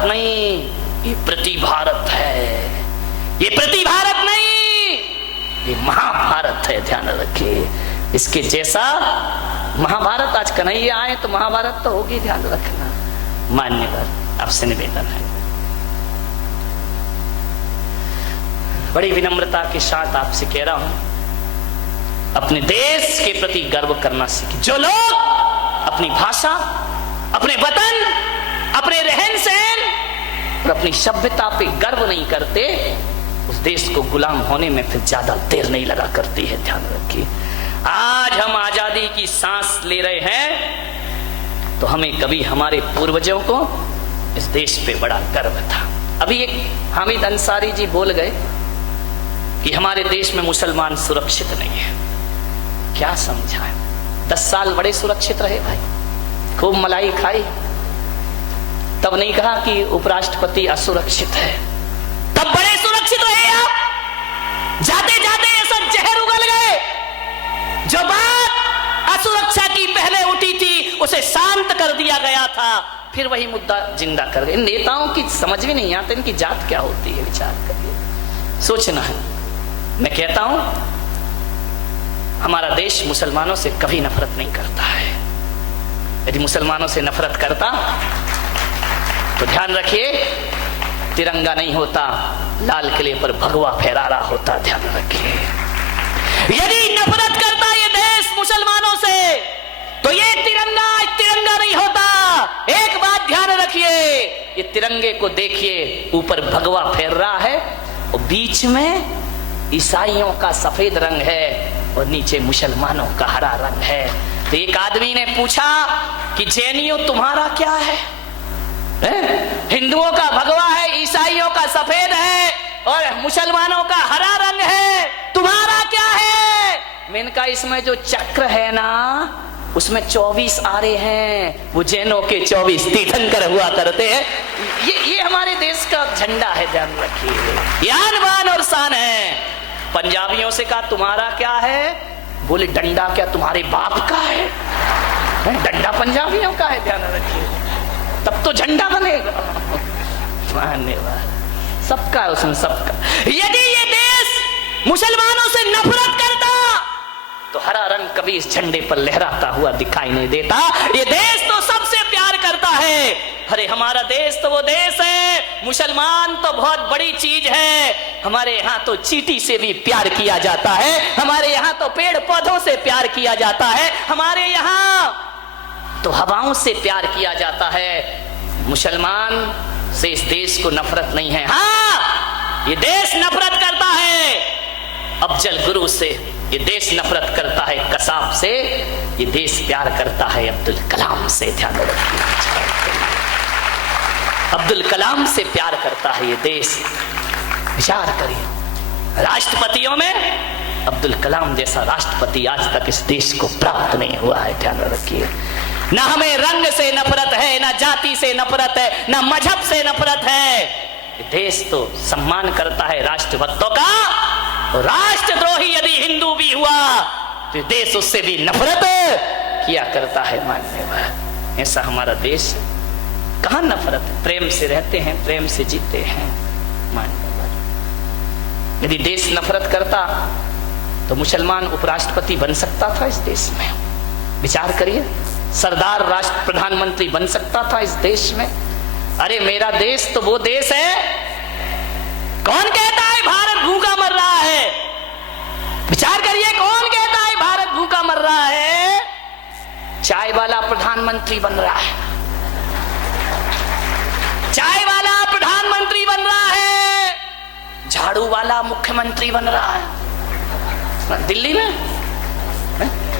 भारत नहीं, ये प्रति भारत है। ये प्रति भारत नहीं, ये महाभारत है, ध्यान रखिए। इसके जैसा महाभारत, आज कन्हैया आए तो महाभारत तो होगी, ध्यान रखना। मान्यवर, आपसे निवेदन है, बड़ी विनम्रता के साथ आपसे कह रहा हूं, अपने देश के प्रति गर्व करना सीखिए। जो लोग अपनी भाषा, अपने वतन, अपने रहन सहन और अपनी सभ्यता पे गर्व नहीं करते, उस देश को गुलाम होने में फिर ज्यादा देर नहीं लगा करती है, ध्यान रखिए। आज हम आजादी की सांस ले रहे हैं तो हमें कभी हमारे पूर्वजों को इस देश पे बड़ा गर्व था। अभी एक हामिद अंसारी जी बोल गए कि हमारे देश में मुसलमान सुरक्षित नहीं है। क्या समझा है? 10 साल बड़े सुरक्षित रहे भाई, खूब मलाई खाई, तब नहीं कहा कि उपराष्ट्रपति असुरक्षित है, तब बड़े सुरक्षित रहे आप। जाते जाते ये सब जहर उगल गए। जो बात असुरक्षा की पहले उठी थी उसे शांत कर दिया गया था, फिर वही मुद्दा जिंदा कर गए। नेताओं की समझ में नहीं आता इनकी जात क्या होती है, विचार करिए, सोचना है। मैं कहता हूं हमारा देश मुसलमानों से कभी नफरत नहीं करता है। यदि मुसलमानों से नफरत करता तो ध्यान रखिए, तिरंगा नहीं होता, लाल किले पर भगवा फहरा रहा होता, ध्यान रखिए। यदि नफरत करता ये देश मुसलमानों से तो ये तिरंगा नहीं होता। एक बात ध्यान रखिए, ये तिरंगे को देखिए, ऊपर भगवा फहर रहा है और बीच में ईसाइयों का सफेद रंग है और नीचे मुसलमानों का हरा रंग है। तो एक आदमी ने पूछा कि जैनियों तुम्हारा क्या है? हिंदुओं का भगवा है, ईसाइयों का सफेद है और मुसलमानों का हरा रंग है, तुम्हारा क्या है? मैंने कहा इसमें जो चक्र है ना उसमें 24 आरे हैं, वो जैनों के 24 तीर्थंकर हुआ करते हैं। ये हमारे देश का झंडा है, ध्यान रखिए, ये आन बान और शान है। पंजाबियों से कहा तुम्हारा क्या है? बोले डंडा क्या तुम्हारे बाप का है? डंडा पंजाबियों का है, ध्यान रखिए, तब तो झंडा बनेगा। धन्यवाद, सबका है उसमें, सबका। यदि ये देश मुसलमानों से नफरत करता तो हरा रंग कभी इस झंडे पर लहराता हुआ दिखाई नहीं देता। ये देश तो सबसे प्यार करता है। अरे हमारा देश तो वो देश है, मुसलमान तो बहुत बड़ी चीज है। हमारे यहाँ तो चींटी से भी प्यार किया जाता है, हमारे यहाँ तो पेड़ पौधों से प्यार किया जाता है, हमारे यहाँ तो हवाओं से प्यार किया जाता है। मुसलमान से इस देश को नफरत नहीं है। हाँ, ये देश नफरत करता है अफजल गुरु से, ये देश नफरत करता है कसाब से, ये देश प्यार करता है अब्दुल कलाम से। ध्यान रखिए, अब्दुल कलाम से प्यार करता है ये देश। विचार करिए, राष्ट्रपतियों में अब्दुल कलाम जैसा राष्ट्रपति आज तक इस देश को प्राप्त नहीं हुआ है। ध्यान रखिए, ना हमें रंग से नफरत है, ना जाति से नफरत है, ना मजहब से नफरत है। ये देश तो सम्मान करता है राष्ट्रभक्तों का, और राष्ट्रद्रोही यदि हिंदू भी हुआ तो देश उससे भी नफरत किया करता है। मान्यवर, ऐसा हमारा देश, कहां नफरत है? प्रेम से रहते हैं, प्रेम से जीते हैं। मान्यवर, यदि देश नफरत करता तो मुसलमान उपराष्ट्रपति बन सकता था इस देश में। विचार करिए, सरदार राष्ट्र प्रधानमंत्री बन सकता था इस देश में। अरे मेरा देश तो वो देश है, कौन कहता है भारत भूखा मर रहा है? विचार करिए, कौन कहता है भारत भूखा मर रहा है? चाय वाला प्रधानमंत्री बन रहा है, चाय वाला प्रधानमंत्री बन रहा है, झाड़ू वाला मुख्यमंत्री बन रहा है। दिल्ली में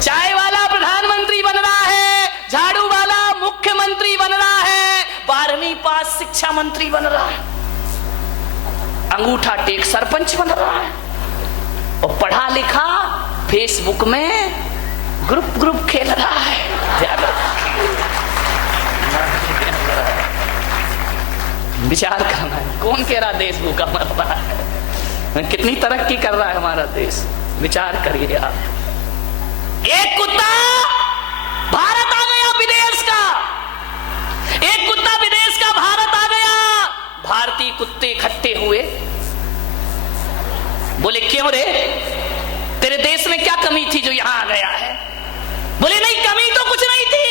चाय वाला प्रधानमंत्री बन रहा है, झाड़ू वाला मुख्यमंत्री बन रहा है, 12वीं पास शिक्षा मंत्री बन रहा है, अंगूठा टेक सरपंच बन रहा है, और पढ़ा लिखा फेसबुक में ग्रुप खेल रहा है। विचार करना है, कौन कह रहा देश भूखा मर रहा है? कितनी तरक्की कर रहा है हमारा देश, विचार करिए आप। एक कुत्ता भारत आ गया विदेश का, एक कुत्ता विदेश का भारत आ गया, देखते हुए। बोले क्यों रे, तेरे देश में क्या कमी थी जो यहां आ गया है? बोले नहीं, कमी तो कुछ नहीं थी,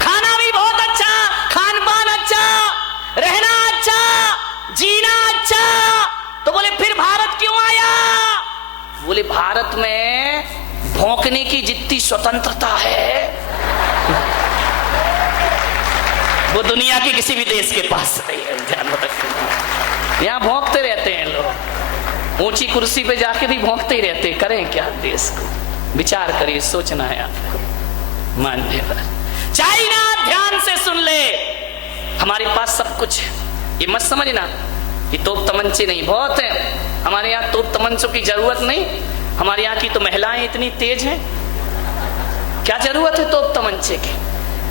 खाना भी बहुत अच्छा, खान पान अच्छा, रहना अच्छा, जीना अच्छा। तो बोले फिर भारत क्यों आया? बोले भारत में भौंकने की जितनी स्वतंत्रता है वो दुनिया के किसी भी देश के पास नहीं है। ध्यान रखना, यहाँ भौंकते रहते हैं लोग, ऊंची कुर्सी पे जाके भी भौंकते ही रहते। करें क्या देश को? विचार करिए, सोचना है आपको। मानने पर चाइना, ध्यान से सुन ले, हमारे पास सब कुछ है। ये मत समझना कि तोप तमंचे नहीं, बहुत है हमारे यहाँ, तोप तमंचों की जरूरत नहीं। हमारे यहाँ की तो महिलाएं इतनी तेज हैं, क्या जरूरत है तोप तमंचे की?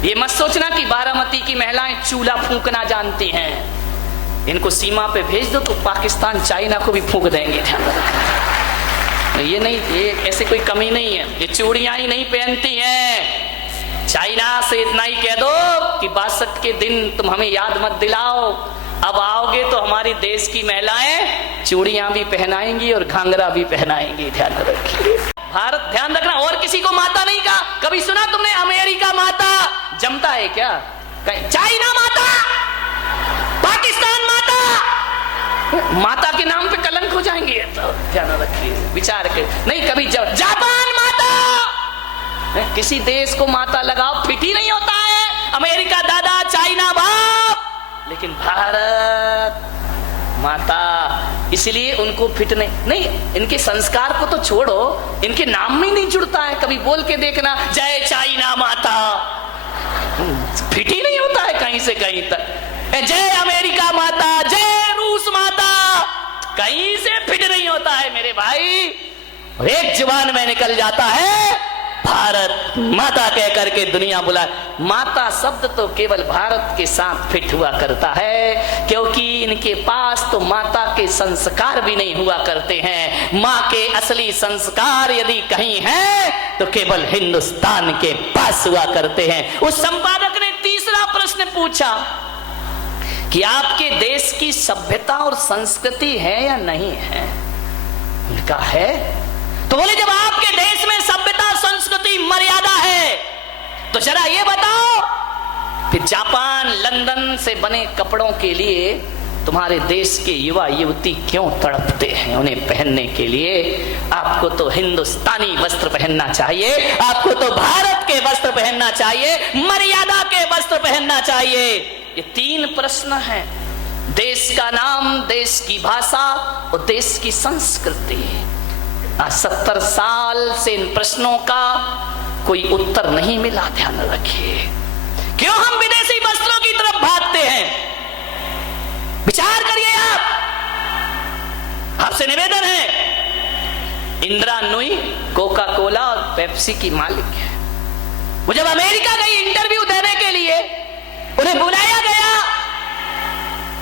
ये मत सोचना कि बारामती की महिलाएं चूल्हा फूंकना जानती हैं। इनको सीमा पे भेज दो तो पाकिस्तान चाइना को भी फूंक देंगे। ध्यान रखना, ये नहीं, ये ऐसे कोई कमी नहीं है। ये चूड़ियां ही नहीं पहनती हैं। चाइना से इतना ही कह दो कि 62 के दिन तुम हमें याद मत दिलाओ, अब आओगे तो हमारी देश की महिलाएं चूड़ियां भी पहनाएंगी और घाघरा भी पहनाएंगी। ध्यान रखिए भारत, ध्यान रखना। और किसी को माता नहीं कहा। कभी सुना तुमने अमेरिका माता? जमता है क्या? चाइना माता, पाकिस्तान माता, माता के नाम पे कलंक हो जाएंगे। तो ध्यान रखिए, विचार कर। नहीं कभी जापान माता, किसी देश को माता लगाओ फिट ही नहीं होता है। अमेरिका दादा, चाइना बाप, लेकिन भारत माता, इसलिए उनको फिट नहीं। इनके संस्कार को तो छोड़ो, इनके नाम में नहीं जुड़ता है। कभी बोल के देखना, जय चाइना माता, फिट ही नहीं होता है कहीं से कहीं तक। जय अमेरिका माता, जय रूस माता, कहीं से फिट नहीं होता है मेरे भाई। और एक जुबान में निकल जाता है भारत माता कह करके दुनिया बुला। माता शब्द तो केवल भारत के साथ फिट हुआ करता है, क्योंकि इनके पास तो माता के संस्कार भी नहीं हुआ करते हैं। माँ के असली संस्कार यदि कहीं हैं तो केवल हिंदुस्तान के पास हुआ करते हैं। उस संपादक ने तीसरा प्रश्न पूछा कि आपके देश की सभ्यता और संस्कृति है या नहीं है? उनका है। तो बोले जब आपके देश में सभ्यता, संस्कृति, मर्यादा है तो जरा ये बताओ कि जापान, लंदन से बने कपड़ों के लिए तुम्हारे देश के युवा युवती क्यों तड़पते हैं उन्हें पहनने के लिए? आपको तो हिंदुस्तानी वस्त्र पहनना चाहिए, आपको तो भारत के वस्त्र पहनना चाहिए, मर्यादा के वस्त्र पहनना चाहिए। ये 3 प्रश्न हैं। देश का नाम, देश की भाषा और देश की संस्कृति। 70 साल से इन प्रश्नों का कोई उत्तर नहीं मिला। ध्यान रखिए, क्यों हम विदेशी वस्त्रों की तरफ भागते हैं? विचार करिए आपसे निवेदन है। इंदिरा नूई कोका कोला और पेप्सी की मालिक है। वो जब अमेरिका गई इंटरव्यू देने के लिए, उन्हें बुलाया गया,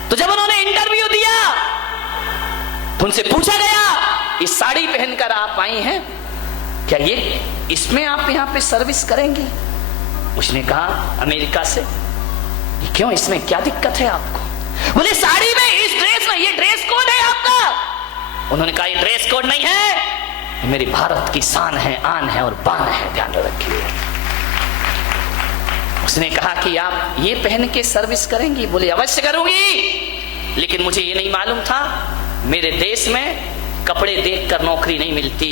तो जब उन्होंने इंटरव्यू दिया तो उनसे पूछा गया, इस साड़ी पहनकर आप आई हैं, क्या ये इसमें आप यहाँ पे सर्विस करेंगी? उसने कहा अमेरिका से, क्यों, इसमें क्या दिक्कत है आपको? बोले साड़ी में, इस ड्रेस में, ये ड्रेस कोड है आपका? उन्होंने कहा ये ड्रेस कोड नहीं है, ये मेरी भारत की शान है, आन है और बान है। ध्यान रखिए। उसने कहा कि आप ये पहन के सर्विस करेंगी? बोले अवश्य करूंगी, लेकिन मुझे ये नहीं मालूम था मेरे देश में कपड़े देखकर नौकरी नहीं मिलती,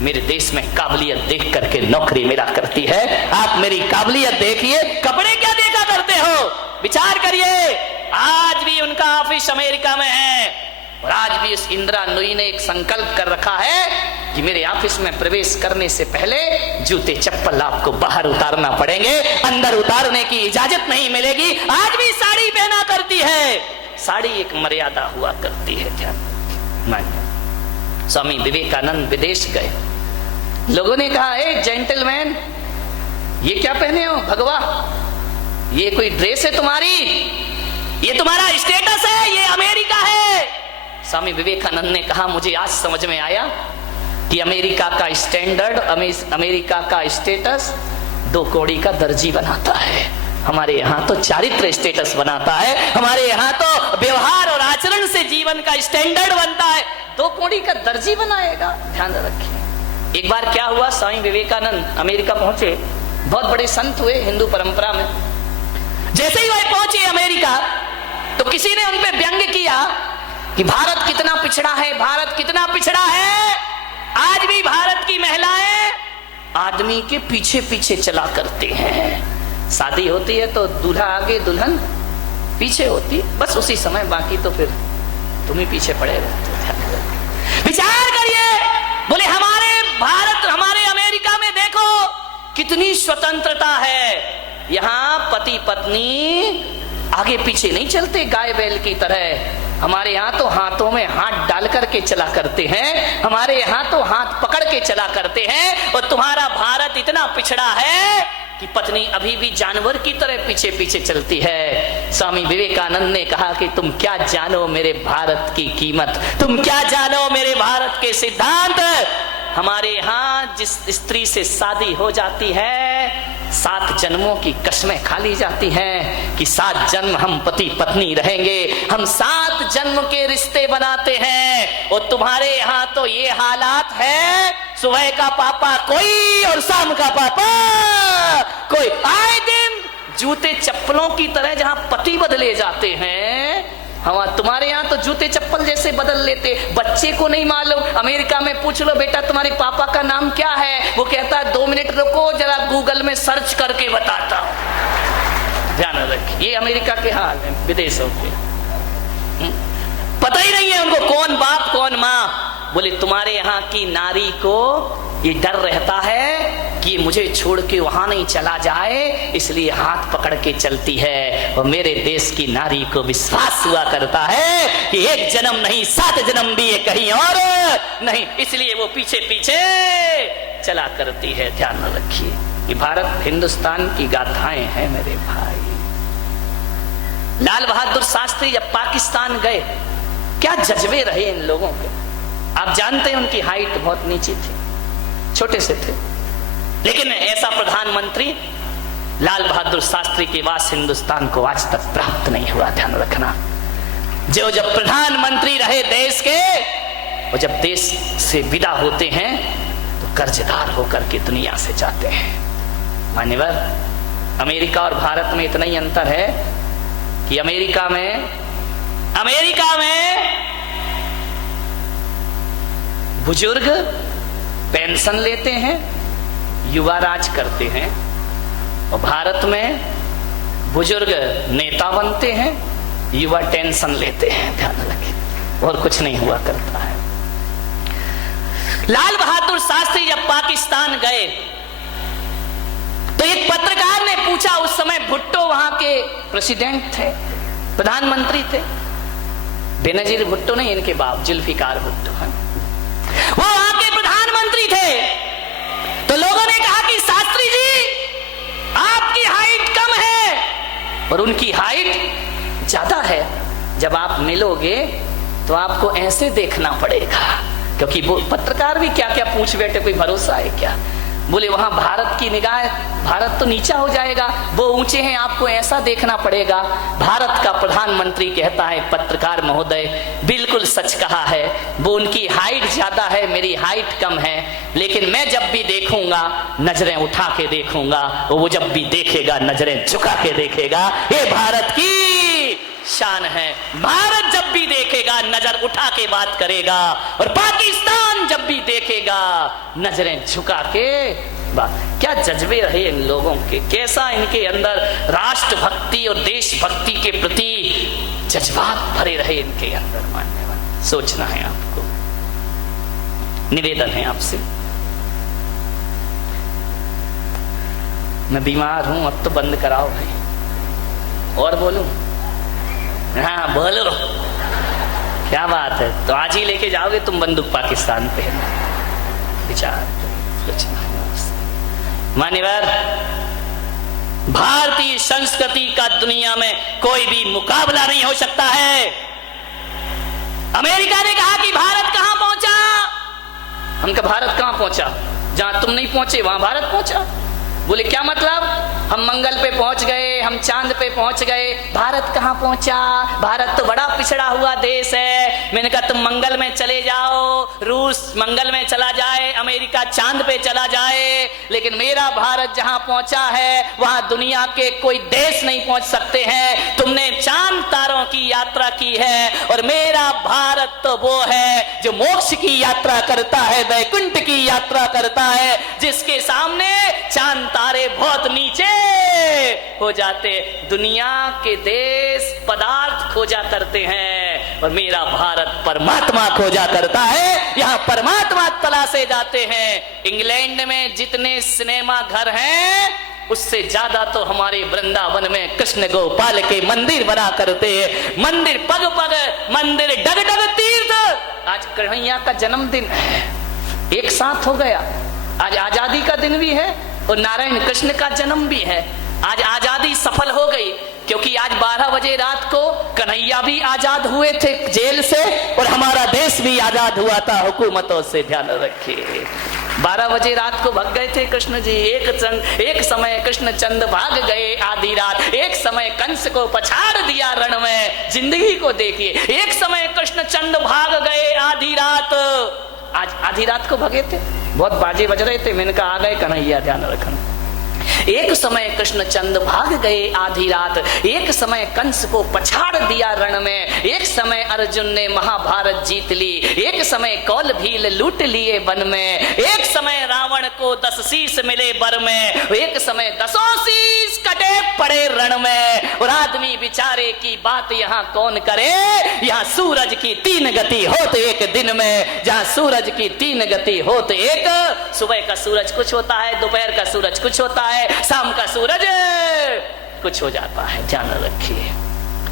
मेरे देश में काबिलियत देख करके नौकरी मिला करती है। आप मेरी काबिलियत देखिए, कपड़े क्या देखा करते हो? विचार करिए। आज भी उनका ऑफिस अमेरिका में है और आज भी उस इंदिरा नूई ने एक संकल्प कर रखा है कि मेरे ऑफिस में प्रवेश करने से पहले जूते चप्पल आपको बाहर उतारना पड़ेंगे, अंदर उतारने की इजाजत नहीं मिलेगी। आज भी साड़ी पहना करती है। साड़ी एक मर्यादा हुआ करती है। ध्यान मानिए। स्वामी विवेकानंद विदेश गए, लोगों ने कहा, ए जेंटलमैन, ये क्या पहने हो भगवा? ये कोई ड्रेस है तुम्हारी? ये तुम्हारा स्टेटस है? ये अमेरिका है। स्वामी विवेकानंद ने कहा, मुझे आज समझ में आया कि अमेरिका का स्टैंडर्ड, अमेरिका का स्टेटस 2 कौड़ी का दर्जी बनाता है। हमारे यहाँ तो चारित्र स्टेटस बनाता है, हमारे यहाँ तो व्यवहार और आचरण से जीवन का स्टैंडर्ड बनता है। दो कौड़ी का दर्जी बनाएगा, ध्यान रखिए। एक बार क्या हुआ, स्वामी विवेकानंद अमेरिका पहुंचे, बहुत बड़े संत हुए हिंदू परंपरा में। जैसे ही वह पहुंचे अमेरिका तो किसी ने उन पे व्यंग किया कि भारत कितना पिछड़ा है, भारत कितना पिछड़ा है। आज भी भारत की महिलाएं आदमी के पीछे पीछे चला करते हैं। शादी होती है तो दूल्हा आगे दुल्हन पीछे होती, बस उसी समय, बाकी तो फिर तुम ही पीछे पड़े रहते। विचार करिए, बोले हमारे भारत, हमारे अमेरिका में देखो कितनी स्वतंत्रता है। यहां पति पत्नी आगे पीछे नहीं चलते गाय बैल की तरह। हमारे यहाँ तो हाथों में हाथ डाल करके चला करते हैं, हमारे यहाँ तो हाथ पकड़ के चला करते हैं। और तुम्हारा भारत इतना पिछड़ा है कि पत्नी अभी भी जानवर की तरह पीछे पीछे चलती है। स्वामी विवेकानंद ने कहा कि तुम क्या जानो मेरे भारत की कीमत, तुम क्या जानो मेरे भारत के सिद्धांत। हमारे यहाँ जिस स्त्री से शादी हो जाती है 7 जन्मों की कसमें खा ली जाती हैं कि 7 जन्म हम पति पत्नी रहेंगे, हम 7 जन्म के रिश्ते बनाते हैं। और तुम्हारे यहाँ तो ये हालात है, सुबह का पापा कोई और शाम का पापा कोई। आए दिन जूते चप्पलों की तरह जहां पति बदले जाते हैं, हम तुम्हारे यहाँ तो जूते चप्पल जैसे बदल लेते। बच्चे को नहीं मालूम, अमेरिका में पूछ लो बेटा तुम्हारे पापा का नाम क्या है, वो कहता है 2 मिनट रुको जरा गूगल में सर्च करके बताता हूं। ध्यान रखिए, ये अमेरिका के हाल है, विदेशों के। पता ही नहीं है उनको कौन बाप कौन माँ। बोले तुम्हारे यहाँ की नारी को ये डर रहता है कि मुझे छोड़ के वहां नहीं चला जाए, इसलिए हाथ पकड़ के चलती है। और मेरे देश की नारी को विश्वास हुआ करता है कि 1 जन्म नहीं 7 जन्म भी ये कहीं और नहीं, इसलिए वो पीछे पीछे चला करती है। ध्यान रखिए, ये भारत हिंदुस्तान की गाथाएं हैं मेरे भाई। लाल बहादुर शास्त्री जब पाकिस्तान गए, क्या जज्बे रहे इन लोगों के। आप जानते हैं उनकी हाइट बहुत नीची थी, छोटे से थे, लेकिन ऐसा प्रधानमंत्री लाल बहादुर शास्त्री के बाद हिंदुस्तान को आज तक प्राप्त नहीं हुआ। ध्यान रखना, जो जब प्रधानमंत्री रहे देश के, और जब देश से विदा होते हैं तो कर्जदार होकर के दुनिया से जाते हैं। मान्यवर, अमेरिका और भारत में इतना ही अंतर है कि अमेरिका में बुजुर्ग पेंशन लेते हैं, युवा राज करते हैं, और भारत में बुजुर्ग नेता बनते हैं, युवा टेंशन लेते हैं। ध्यान रखें, और कुछ नहीं हुआ करता है। लाल बहादुर शास्त्री जब पाकिस्तान गए तो एक पत्रकार ने पूछा, उस समय भुट्टो वहां के प्रेसिडेंट थे, प्रधानमंत्री थे। बेनजीर भुट्टो नहीं, इनके बाप जुल्फिकार भुट्टो हैं, वो वहां के प्रधानमंत्री थे। तो लोगों ने कहा कि शास्त्री जी आपकी हाइट कम है और उनकी हाइट ज्यादा है, जब आप मिलोगे तो आपको ऐसे देखना पड़ेगा। क्योंकि वो पत्रकार भी क्या क्या पूछ बैठे, कोई भरोसा है क्या। बोले वहां भारत की निगाह, भारत तो नीचा हो जाएगा, वो ऊंचे हैं, आपको ऐसा देखना पड़ेगा। भारत का प्रधानमंत्री कहता है, पत्रकार महोदय बिल्कुल सच कहा है, वो उनकी हाइट ज्यादा है, मेरी हाइट कम है, लेकिन मैं जब भी देखूंगा नजरें उठा के देखूंगा, वो जब भी देखेगा नजरें झुका के देखेगा। ये भारत की शान है। भारत जब भी देखेगा नजर उठा के बात करेगा, और पाकिस्तान जब भी देखेगा नजरें झुका के बात। क्या जज्बे रहे इन लोगों के, कैसा इनके अंदर राष्ट्रभक्ति और देशभक्ति के प्रति जज्बात भरे रहे इनके अंदर। मान्यवर, सोचना है आपको, निवेदन है आपसे। मैं बीमार हूं, अब तो बंद कराओ भाई। और बोलूं? हाँ बोलो, क्या बात है। तो आज ही लेके जाओगे तुम बंदूक पाकिस्तान पे? विचार मान्यवर, भारतीय संस्कृति का दुनिया में कोई भी मुकाबला नहीं हो सकता है। अमेरिका ने कहा कि भारत कहां पहुंचा, हम कहा भारत कहां पहुंचा, जहां तुम नहीं पहुंचे वहां भारत पहुंचा। बोले क्या मतलब? हम मंगल पे पहुंच गए, हम चांद पे पहुंच गए, भारत कहां पहुंचा? भारत तो बड़ा पिछड़ा हुआ देश है। मैंने कहा तुम मंगल में चले जाओ, रूस मंगल में चला जाए, अमेरिका चांद पे चला जाए, लेकिन मेरा भारत जहां पहुंचा है वहां दुनिया के कोई देश नहीं पहुंच सकते हैं। तुमने चांद तारों की यात्रा की है, और मेरा भारत तो वो है जो मोक्ष की यात्रा करता है, वैकुंठ की यात्रा करता है, जिसके सामने चांद तारे बहुत नीचे हो जाते। दुनिया के देश पदार्थ खोजा करते हैं, और मेरा भारत परमात्मा खोजा करता है। यहां परमात्मा तलाशे जाते हैं। इंग्लैंड में जितने सिनेमा घर हैं, उससे ज्यादा तो हमारे वृंदावन में कृष्ण गोपाल के मंदिर बना करते हैं। मंदिर पग पग, मंदिर डग डग तीर्थ। आज कन्हैया का जन्मदिन है, एक साथ हो गया। आज आजादी का दिन भी है और नारायण कृष्ण का जन्म भी है। आज आजादी सफल हो गई, क्योंकि आज 12 बजे रात को कन्हैया भी आजाद हुए थे जेल से, और हमारा देश भी आजाद हुआ था हुकूमतों से। ध्यान रखिए, 12 बजे रात को भाग गए थे कृष्ण जी। एक समय कृष्णचंद भाग गए आधी रात। एक समय कंस को पछाड़ दिया रण में। जिंदगी को देखिए, एक समय कृष्णचंद भाग गए आधी रात। आज आधी रात को भागे थे, बहुत बाजे बज रहे थे। मैंने कहा आ गए कन्हैया, ध्यान रखना। एक समय कृष्णचंद भाग गए आधी रात। एक समय कंस को पछाड़ दिया रण में। एक समय अर्जुन ने महाभारत जीत ली। एक समय कौल भील लूट लिए वन में। एक समय रावण को 10 शीश मिले बर में। एक समय 10 शीश कटे पड़े रण में। और आदमी बेचारे की बात यहाँ कौन करे? यहाँ सूरज की 3 गति होते एक दिन में। जहाँ सूरज की 3 गति होते एक, सुबह का सूरज कुछ होता है, दोपहर का सूरज कुछ होता है, शाम का सूरज कुछ हो जाता है। ध्यान रखिए।